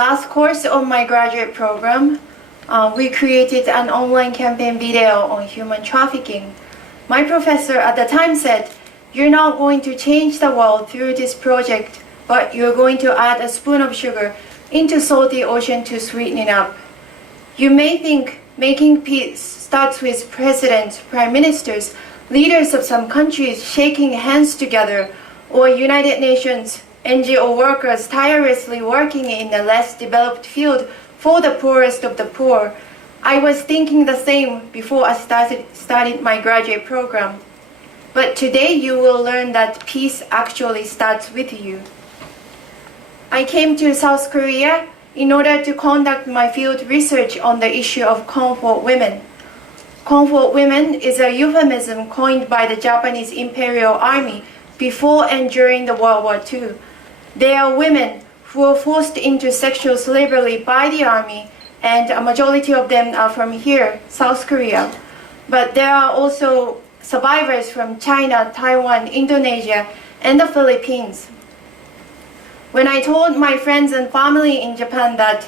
last course of my graduate program, we created an online campaign video on human trafficking. My professor at the time said, "You're not going to change the world through this project, but you're going to add a spoon of sugar into salty ocean to sweeten it up." You may think making peace starts with presidents, prime ministers, leaders of some countries shaking hands together, or United Nations NGO workers tirelessly working in a less developed field for the poorest of the poor. I was thinking the same before I started my graduate program. But today you will learn that peace actually starts with you. I came to South Korea in order to conduct my field research on the issue of comfort women. Comfort women is a euphemism coined by the Japanese Imperial Army before and during the World War II. They are women who were forced into sexual slavery by the army, and a majority of them are from here, South Korea. But there are also survivors from China, Taiwan, Indonesia, and the Philippines. When I told my friends and family in Japan that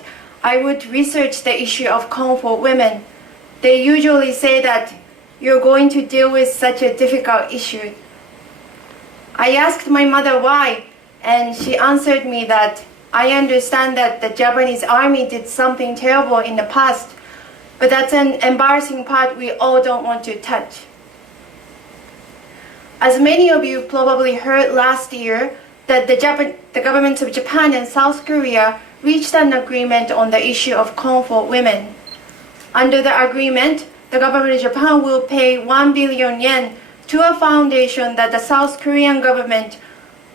I would research the issue of comfort women, they usually say that you're going to deal with such a difficult issue. I asked my mother why, and she answered me that I understand that the Japanese army did something terrible in the past, but that's an embarrassing part we all don't want to touch. As many of you probably heard last year, that the governments of Japan and South Korea reached an agreement on the issue of comfort women. Under the agreement, the government of Japan will pay 1 billion yen to a foundation that the South Korean government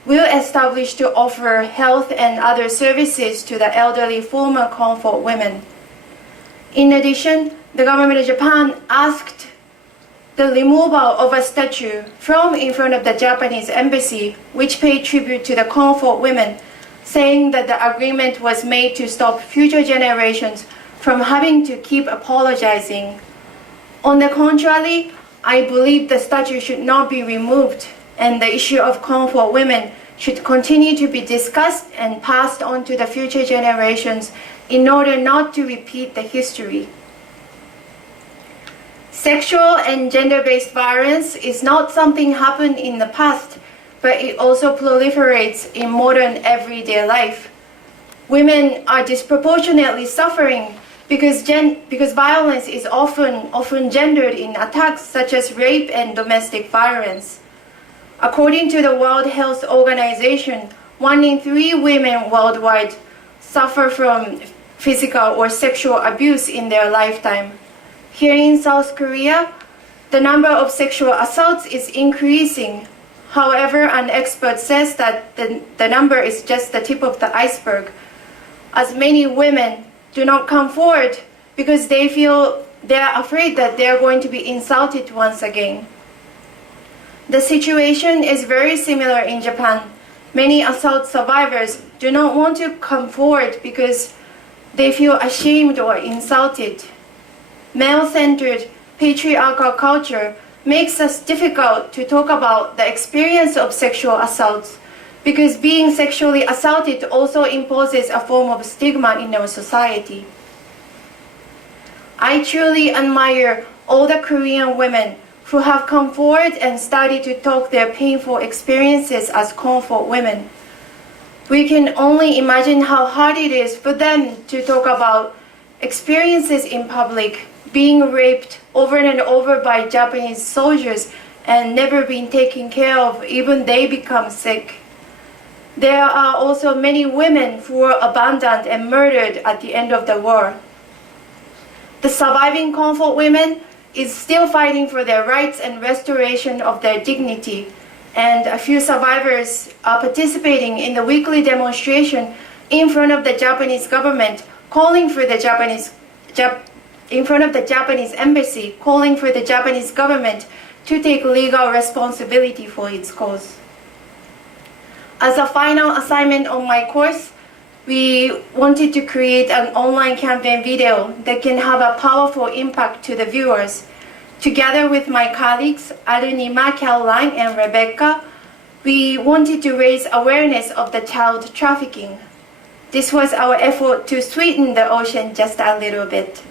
will establish to offer health and other services to the elderly former comfort women. In addition, the government of Japan asked the removal of a statue from in front of the Japanese embassy, which paid tribute to the comfort women, saying that the agreement was made to stop future generations from having to keep apologizing. On the contrary, I believe the statue should not be removed, and the issue of comfort women should continue to be discussed and passed on to the future generations in order not to repeat the history. Sexual and gender-based violence is not something happened in the past, but it also proliferates in modern everyday life. Women are disproportionately suffering because violence is often gendered in attacks such as rape and domestic violence. According to the World Health Organization, 1 in 3 women worldwide suffer from physical or sexual abuse in their lifetime. Here in South Korea, the number of sexual assaults is increasing. However, an expert says that the number is just the tip of the iceberg, as many women do not come forward because they are afraid that they are going to be insulted once again. The situation is very similar in Japan. Many assault survivors do not want to come forward because they feel ashamed or insulted. Male-centered patriarchal culture makes it difficult to talk about the experience of sexual assaults because being sexually assaulted also imposes a form of stigma in our society. I truly admire all the Korean women who have come forward and started to talk their painful experiences as comfort women. We can only imagine how hard it is for them to talk about experiences in public, being raped over and over by Japanese soldiers and never being taken care of, even they become sick. There are also many women who were abandoned and murdered at the end of the war. The surviving comfort women is still fighting for their rights and restoration of their dignity, and a few survivors are participating in the weekly demonstration in front of the Japanese government, calling for the in front of the Japanese embassy, calling for the Japanese government to take legal responsibility for its cause. As a final assignment on my course, we wanted to create an online campaign video that can have a powerful impact to the viewers. Together with my colleagues, Arunima, Caroline, and Rebecca, we wanted to raise awareness of the child trafficking. This was our effort to sweeten the ocean just a little bit.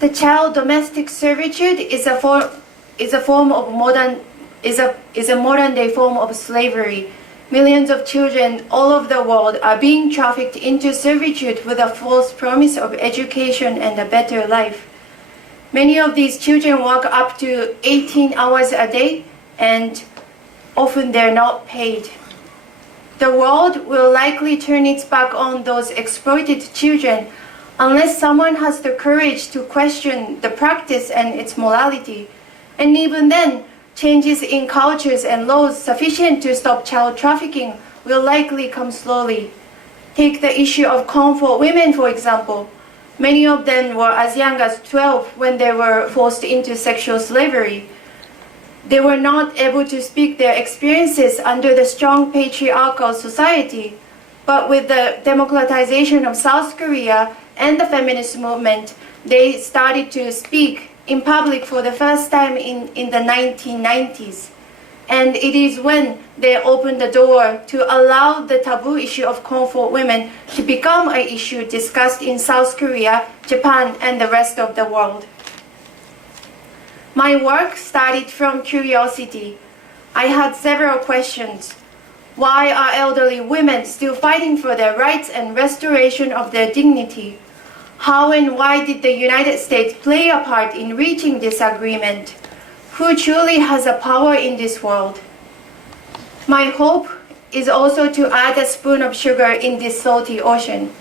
The child domestic servitude is a modern day form of slavery. Millions of children all over the world are being trafficked into servitude with a false promise of education and a better life. Many of these children work up to 18 hours a day, and often they're not paid. The world will likely turn its back on those exploited children unless someone has the courage to question the practice and its morality. And even then, changes in cultures and laws sufficient to stop child trafficking will likely come slowly. Take the issue of comfort women, for example. Many of them were as young as 12 when they were forced into sexual slavery. They were not able to speak their experiences under the strong patriarchal society. But with the democratization of South Korea and the feminist movement, they started to speak in public for the first time in the 1990s. And it is when they opened the door to allow the taboo issue of comfort women to become an issue discussed in South Korea, Japan, and the rest of the world. My work started from curiosity. I had several questions. Why are elderly women still fighting for their rights and restoration of their dignity? How and why did the United States play a part in reaching this agreement? Who truly has a power in this world? My hope is also to add a spoon of sugar in this salty ocean.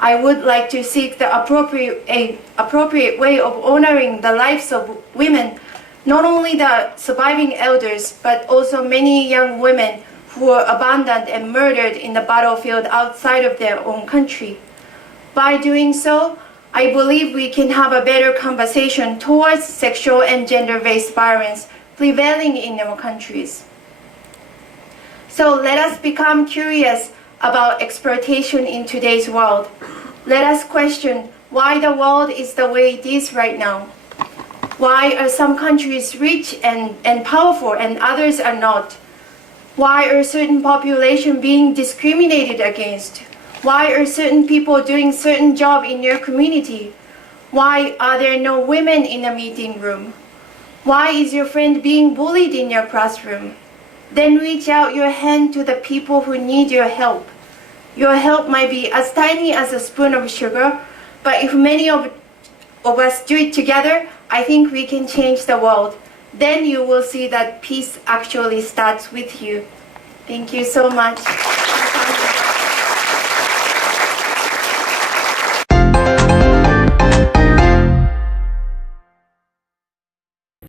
I would like to seek the appropriate way of honoring the lives of women, not only the surviving elders, but also many young women who were abandoned and murdered in the battlefield outside of their own country. By doing so, I believe we can have a better conversation towards sexual and gender-based violence prevailing in our countries. So let us become curious about exploitation in today's world. Let us question why the world is the way it is right now. Why are some countries rich and powerful and others are not? Why are certain populations being discriminated against? Why are certain people doing certain job in your community? Why are there no women in a meeting room? Why is your friend being bullied in your classroom? Then reach out your hand to the people who need your help. Your help might be as tiny as a spoon of sugar, but if many of us do it together, I think we can change the world. Then you will see that peace actually starts with you. Thank you so much.